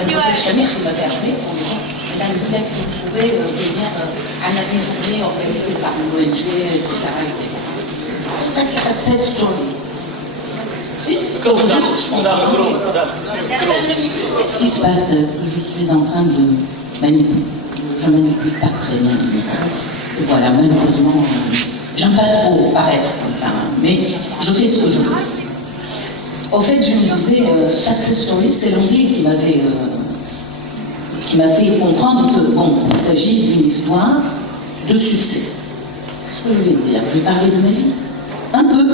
Mademoiselle Chamir qui m'avait appelé en disant Madame, est-ce que vous pouvez venir à une journée organisée par l'ONG, etc. En fait, la success story. Si ce que vous qu'est-ce qui se passe? Est-ce que je suis en train de manipuler? Je manipule pas très bien. Voilà, malheureusement, j'aime pas trop paraître comme ça, hein, mais je fais ce que je veux. Au fait, je me disais, success story, c'est l'anglais qui m'a fait comprendre que, bon, il s'agit d'une histoire de succès. Qu'est-ce que je vais dire? Je vais parler de ma vie. Un peu.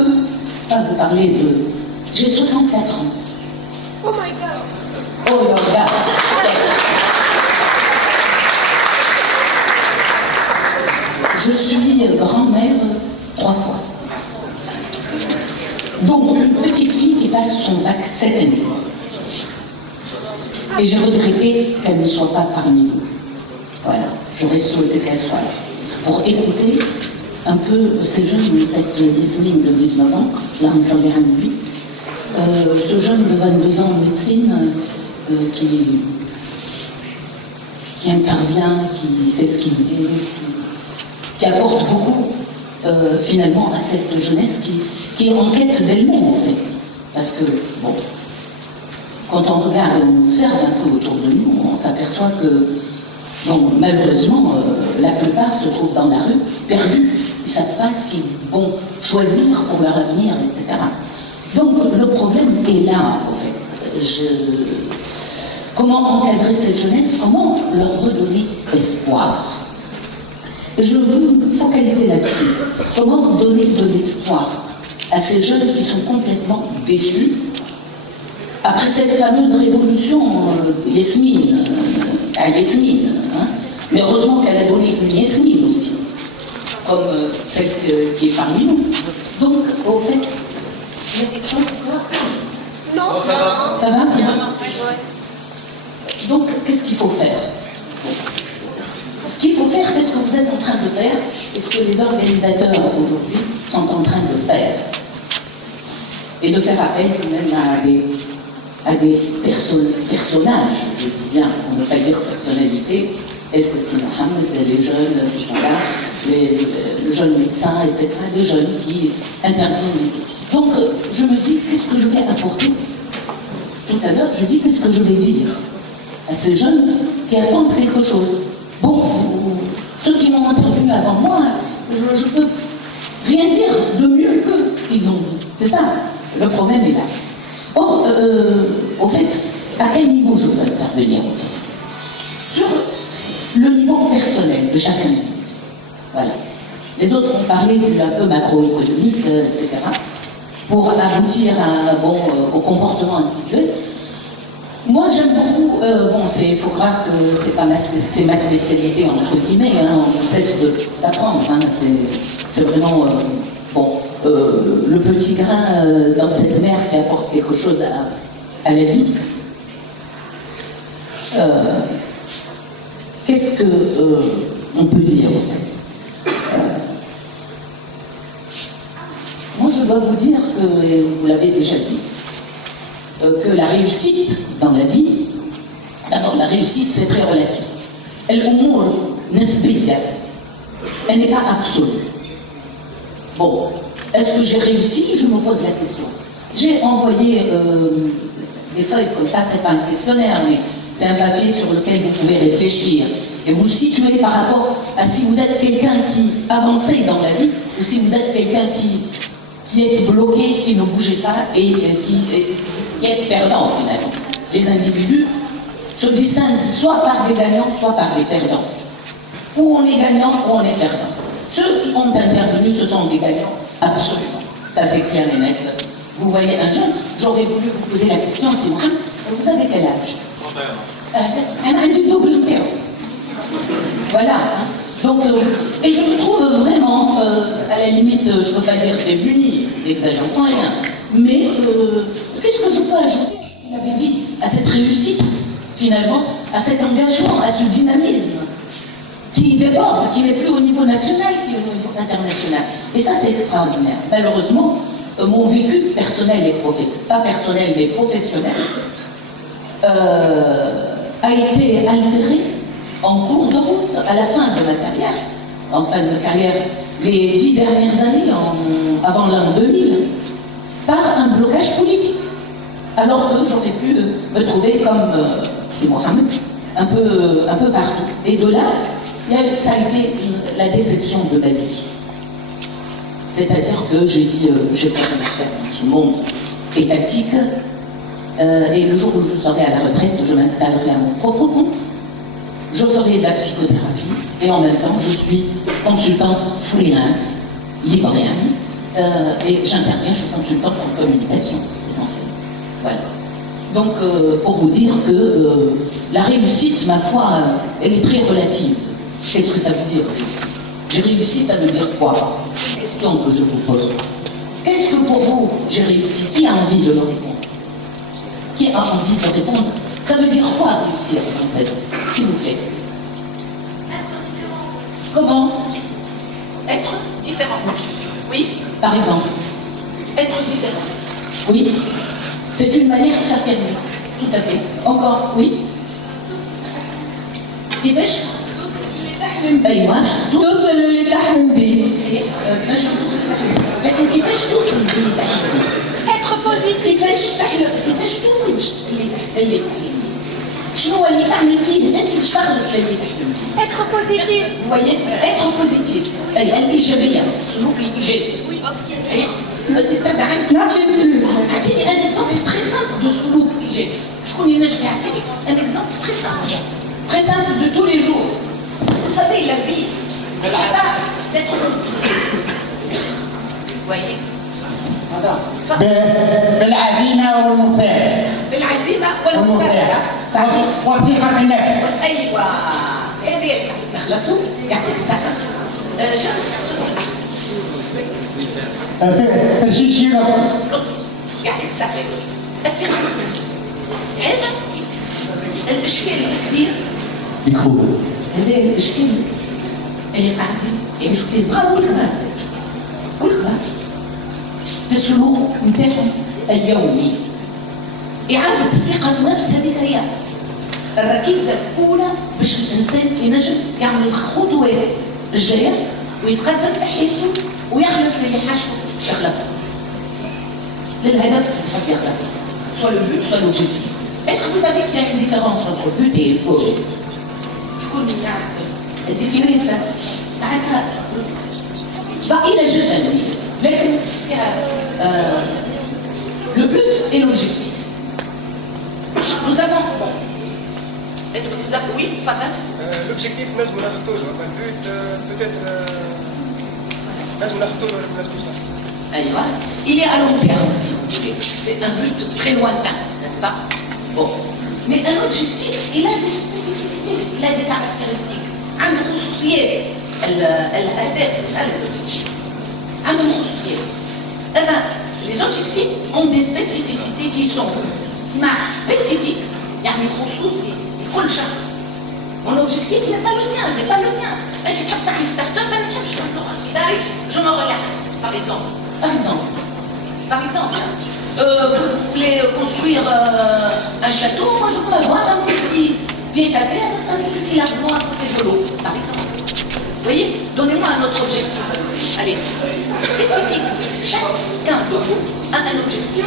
Pas vous parler de... J'ai 64 ans. Oh my God. Oh your God. Je suis grand-mère 3 fois. Donc, une petite fille qui passe son bac cette année. Et j'ai regretté qu'elle ne soit pas parmi vous. Voilà, j'aurais souhaité qu'elle soit là. Pour écouter un peu ces jeunes, cette Yasmine de 19 ans, là on s'en verra de lui, ce jeune de 22 ans en médecine qui intervient, qui sait ce qu'il dit, qui apporte beaucoup finalement à cette jeunesse qui est en quête d'elle-même en fait. Parce que, bon, quand on regarde, on observe un peu autour de nous, on s'aperçoit que, bon, malheureusement, la plupart se trouvent dans la rue, perdus. Ils ne savent pas ce qu'ils vont choisir pour leur avenir, etc. Donc, le problème est là, en fait. Comment encadrer cette jeunesse? Comment leur redonner espoir? Je veux focaliser là-dessus. Comment donner de l'espoir à ces jeunes qui sont complètement déçus après cette fameuse révolution Yasmine, hein, mais heureusement qu'elle a donné une Yasmine aussi, comme celle qui est parmi nous. Donc, au fait, il y a quelque chose encore? Non, ça va. Ça va, c'est bien. Donc, qu'est-ce qu'il faut faire? Ce qu'il faut faire, c'est ce que vous êtes en train de faire et ce que les organisateurs aujourd'hui sont en train de faire. Et de faire appel quand même à des personnages, je dis bien, on ne peut pas dire personnalité, tels que si Mohamed, les jeunes qui sont là, le jeune médecin, etc., des jeunes qui interviennent. Donc, je me dis, qu'est-ce que je vais apporter? Tout à l'heure, je dis, qu'est-ce que je vais dire à ces jeunes qui attendent quelque chose? Bon, ceux qui m'ont introduit avant moi, je peux rien dire de mieux que ce qu'ils ont dit. C'est ça, le problème est là. Or, au fait, à quel niveau je peux intervenir, en fait? Sur le niveau personnel de chacun d'eux. Voilà. Les autres ont parlé du un peu macroéconomique, etc., pour aboutir au comportement individuel. Moi, j'aime beaucoup, il faut croire que c'est ma spécialité, entre guillemets, hein, on ne cesse d'apprendre, hein, c'est vraiment, le petit grain dans cette mer qui apporte quelque chose à la vie. Qu'est-ce qu'on peut dire, en fait? Moi, je dois vous dire que, et vous l'avez déjà dit, que la réussite dans la vie, d'abord la réussite c'est très relatif. Al-umur nisbiya, elle n'est pas absolue. Bon, est-ce que j'ai réussi? Je me pose la question. J'ai envoyé des feuilles comme ça, c'est pas un questionnaire, mais c'est un papier sur lequel vous pouvez réfléchir et vous situer par rapport à si vous êtes quelqu'un qui avançait dans la vie ou si vous êtes quelqu'un qui est bloqué, qui ne bougeait pas et qui est perdant finalement. Les individus se distinguent soit par des gagnants, soit par des perdants. Ou on est gagnant, ou on est perdant. Ceux qui ont intervenu, ce sont des gagnants, absolument. Ça c'est clair et net. Vous voyez un jeune, j'aurais voulu vous poser la question, si Mohamed, vous avez quel âge? 31 ans. Voilà. Hein. Donc, et je me trouve vraiment, à la limite, je ne peux pas dire démunie, n'exagérons rien, mais qu'est-ce que je peux ajouter, vous l'avez dit, à cette réussite, finalement, à cet engagement, à ce dynamisme qui déborde, qui n'est plus au niveau national, qui est au niveau international. Et ça, c'est extraordinaire. Malheureusement, mon vécu personnel et professionnel, pas personnel, mais professionnel, a été altéré en cours de route à la fin de ma carrière. En fin de ma carrière, les 10 dernières années, avant l'an 2000, par un blocage politique. Alors que j'aurais pu me trouver comme Si Mohamed, un peu partout. Et de là, ça a été la déception de ma vie. C'est-à-dire que j'ai dit, j'ai pas rien à faire dans ce monde étatique, et le jour où je serai à la retraite, je m'installerai à mon propre compte, je ferai de la psychothérapie, et en même temps, je suis consultante freelance, librienne, et j'interviens, je suis consultante en communication, essentiellement. Voilà. Donc, pour vous dire que la réussite, ma foi, elle est très relative. Qu'est-ce que ça veut dire, réussite? J'ai réussi, ça veut dire quoi? Question que je vous pose. Qu'est-ce que pour vous, j'ai réussi? Qui a envie de me répondre? Qui a envie de répondre? Ça veut dire quoi, réussir dans cette vie? S'il vous plaît. Comment? Être différent. Oui, par exemple. Être différent. Oui. C'est une manière de s'affirmer. Tout à fait. Encore, oui. كيفاش؟ ايوه توصل اللي تحلم بيه. نجم توصل تحلم، لكن كيفاش توصل اللي تحلم بيه؟ Être positif. كيفاش تحلم؟ كيفاش توصل اللي تحلم بيه؟ شنو هو اللي تعمل فيه انت باش تخلط اللي تحلم بيه؟ Être positif. Vous voyez, être positif. الإيجابية، السلوك الإيجابي. Oui, optimisme. أعطيني un exemple très simple de سلوك إيجابي. شكون ينجم يعطيني un exemple très simple. Très simple de tous les jours. Vous savez, la vie, c'est pas d'être... Vous voyez? بالعزيمة والمثابرة. بالعزيمة والمثابرة. صحيح. وثيقة في النفس. أيوة. هذه مخلطه يعطيك الصحة. شو اسمه؟ في شيء لطف. يعطيك الصحة. الثقة بالنفس. هذا الإشكال الكبير. يكون. هذا الإشكال اللي قاعدين يعيشوا فيه صغار والكبار. والكبار. في السلوك نتاعهم اليومي. إعادة الثقة بالنفس هذيك هي الركيزة الأولى باش الإنسان ينجم يعمل الخطوات الجاية ويتقدم في حياته ويخلط اللي حاجته باش يخلطه. للهدف اللي يحب يخلطه. Soit le but, soit l'objectif. Est-ce que vous savez qu'il y a une différence entre but et objectif? شكون يعرف الديفيرنساس تاعتها ضئيلة جدا لكن فيها le but et l'objectif. Nous avons... Est-ce que vous avez... Oui, Fatal? L'objectif, لازم نخطوه، أما البut peut-être لازم نخطوه ولا ما لازمش نخطوه. Aïwa. Il est à long terme, si vous voulez. C'est un but très lointain, n'est-ce pas? Bon. Mais un objectif, il a des spécificités, il a des caractéristiques. عنده خصوصيات. الأهداف c'est ça les objectifs. عندهم خصوصيات. أما les objectifs ont des spécificités qui sont smart, spécifiques. يعني خصوصي لكل شخص. Mon objectif n'est pas le tien, n'est pas le tien. Tu تحب تعمل start-up, أنا ما نحبش نقعد في داري, je me relaxe, par exemple. Par exemple, vous voulez construire un château, moi je peux avoir un petit pied à terre, ça me suffit largement à côté de l'eau, par exemple. Vous voyez, donnez-moi un autre objectif. Allez, spécifique. Chacun de vous a un objectif.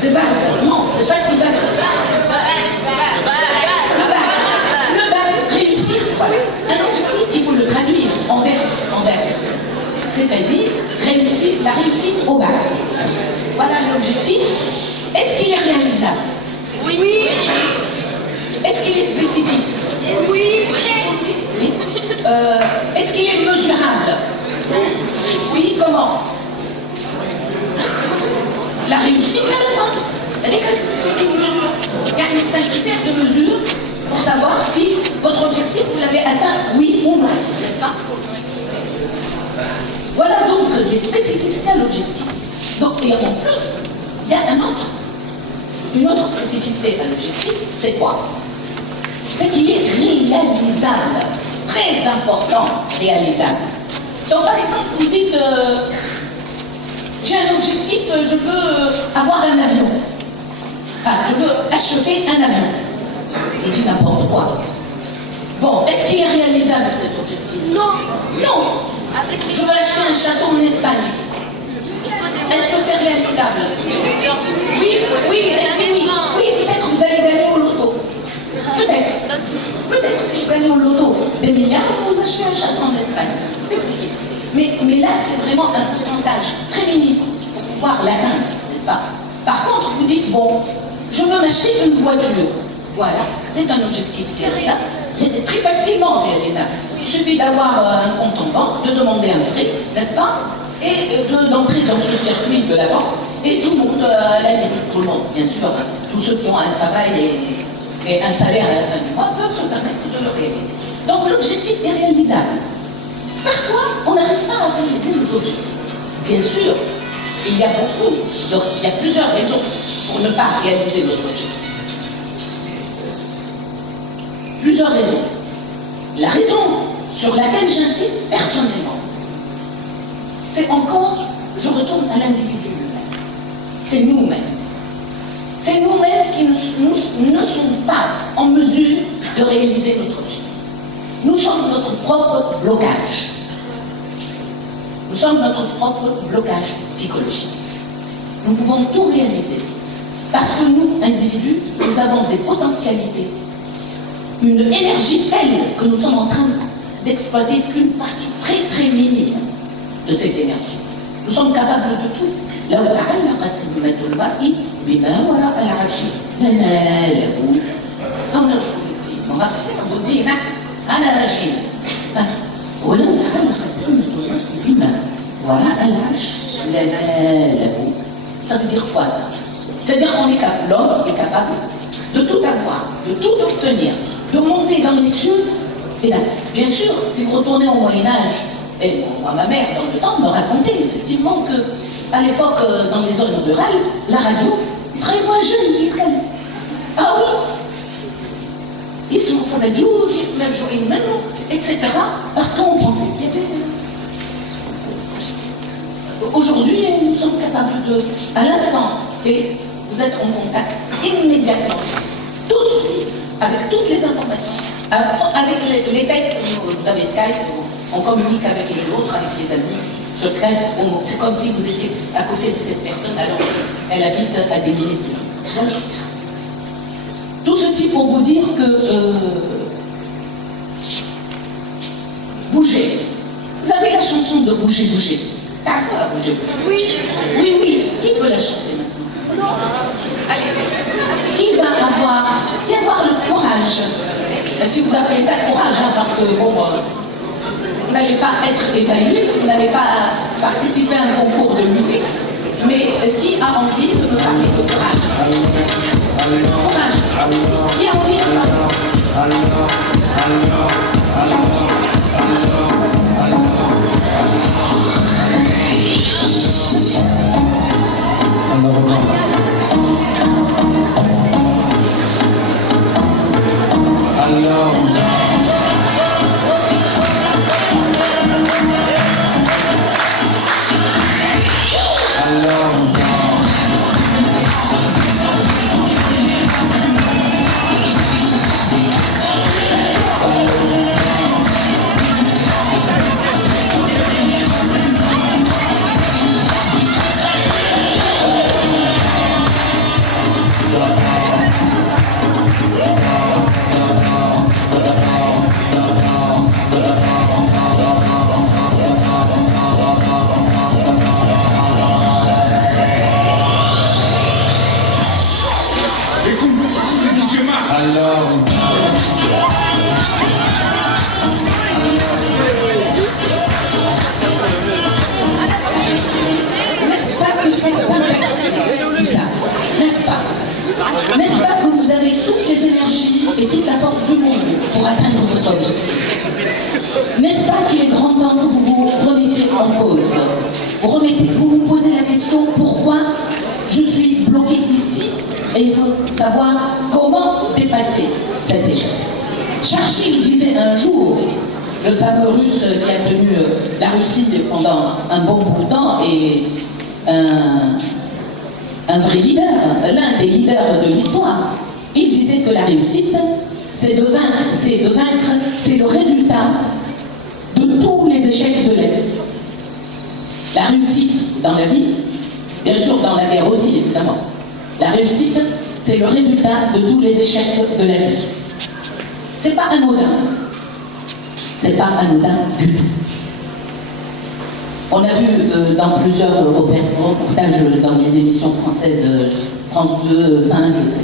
C'est pas non, c'est pas si bad. Le bac, réussir, voilà. Un objectif, il faut le traduire en verbe. C'est-à-dire réussir, la réussite au bac. Voilà l'objectif. Est-ce qu'il est réalisable? Oui. Est-ce qu'il est spécifique? Oui. Oui. Est-ce qu'il est mesurable? Oui, comment? La réussite à la fin. C'est une mesure. C'est un critère de mesure pour savoir si votre objectif, vous l'avez atteint, oui ou non. N'est-ce pas? Voilà donc les spécificités à l'objectif. Donc, et en plus, il y a un autre une autre spécificité à l'objectif, c'est quoi? C'est qu'il est réalisable, très important, réalisable. Donc par exemple, vous dites, j'ai un objectif, je veux avoir un avion. Ah, je veux acheter un avion. Je dis n'importe quoi. Bon, est-ce qu'il est réalisable cet objectif? Non. Non. Avec les... Je veux acheter un château en Espagne. Est-ce que c'est réalisable? Oui, oui, effectivement. Oui, peut-être vous allez gagner au loto. Peut-être. Peut-être si vous gagnez au loto des milliards, vous achetez un château en Espagne. C'est possible. Mais là, c'est vraiment un pourcentage très minime pour pouvoir l'atteindre, n'est-ce pas? Par contre, vous dites, bon, je veux m'acheter une voiture. Voilà, c'est un objectif réalisable, très facilement réalisable. Il suffit d'avoir un compte en banque, de demander un prêt, n'est-ce pas? Et d'entrer dans ce circuit de la banque. Et tout le monde, à la limite, tout le monde, bien sûr, hein, tous ceux qui ont un travail et un salaire à la fin du mois peuvent se permettre de le réaliser. Donc l'objectif est réalisable. Parfois, on n'arrive pas à réaliser nos objectifs. Bien sûr, il y a plusieurs raisons pour ne pas réaliser notre objectif. Plusieurs raisons. La raison sur laquelle j'insiste personnellement, c'est encore, je retourne à l'individu lui-même. C'est nous-mêmes. C'est nous-mêmes qui ne sommes pas en mesure de réaliser notre objectif. Nous sommes notre propre blocage. Nous sommes notre propre blocage psychologique. Nous pouvons tout réaliser. Parce que nous, individus, nous avons des potentialités, une énergie telle que nous sommes en train d'exploiter qu'une partie très très minime de cette énergie. Nous sommes capables de tout. لو تعلقت همة المرء بما وراء العرش لناله. أو نرجو دي أنا راجعين. ولو تعلقت همة المرء بما وراء العرش لناله. Ça veut dire quoi ça? C'est-à-dire qu'on est capable, l'homme est capable de tout avoir, de tout obtenir, de monter dans les cieux. Et là, bien sûr, si vous retournez au Moyen-Âge, et moi, ma mère, dans le temps, me racontait effectivement que, à l'époque, dans les zones rurales, la radio, il serait moins jeune, il calme. Ah oui, ils sont sur la radio, même jour et même, etc. Parce qu'on pensait qu'il y avait. Aujourd'hui, nous sommes capables de, à l'instant, et vous êtes en contact immédiatement, tout de suite, avec toutes les informations, avec les têtes, vous avez Skype, on communique avec les autres, avec les amis. Sur Skype, c'est comme si vous étiez à côté de cette personne alors qu'elle habite à des minutes. Donc, tout ceci pour vous dire que bouger. Vous avez la chanson de Bouger, bouger. D'accord, bouger. Oui, j'ai... Oui, oui. Qui peut la chanter maintenant? Non. Allez. Qui va avoir le courage? Si vous appelez ça courage, hein, parce que bon, vous n'allez pas être évalué, vous n'allez pas participer à un concours de musique, mais qui a envie de me parler de courage? Courage. Qui a envie de parler? N'est-ce pas que c'est sympathique, Lisa? N'est-ce pas? N'est-ce pas que vous avez toutes les énergies et toute la force du monde pour atteindre votre objectif? N'est-ce pas qu'il est grand temps que vous vous remettiez en cause? Vous vous posez la question, pourquoi je suis bloqué ici Et il faut savoir comment dépasser cet échec. Churchill disait un jour, le fameux russe qui a tenu la Russie pendant un bon bout de temps et un vrai leader, l'un des leaders de l'histoire, il disait que la réussite, c'est de vaincre, c'est le résultat de tous les échecs de la vie. La réussite dans la vie, bien sûr dans la guerre aussi évidemment, la réussite, c'est le résultat de tous les échecs de la vie. C'est pas anodin. C'est pas anodin du tout. On a vu dans plusieurs reportages dans les émissions françaises, France 2, 5, etc.,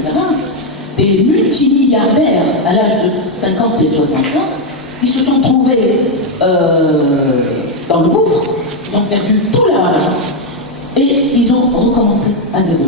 des multimilliardaires à l'âge de 50 et 60 ans, ils se sont trouvés dans le gouffre, ils ont perdu tout leur argent et ils ont recommencé à zéro.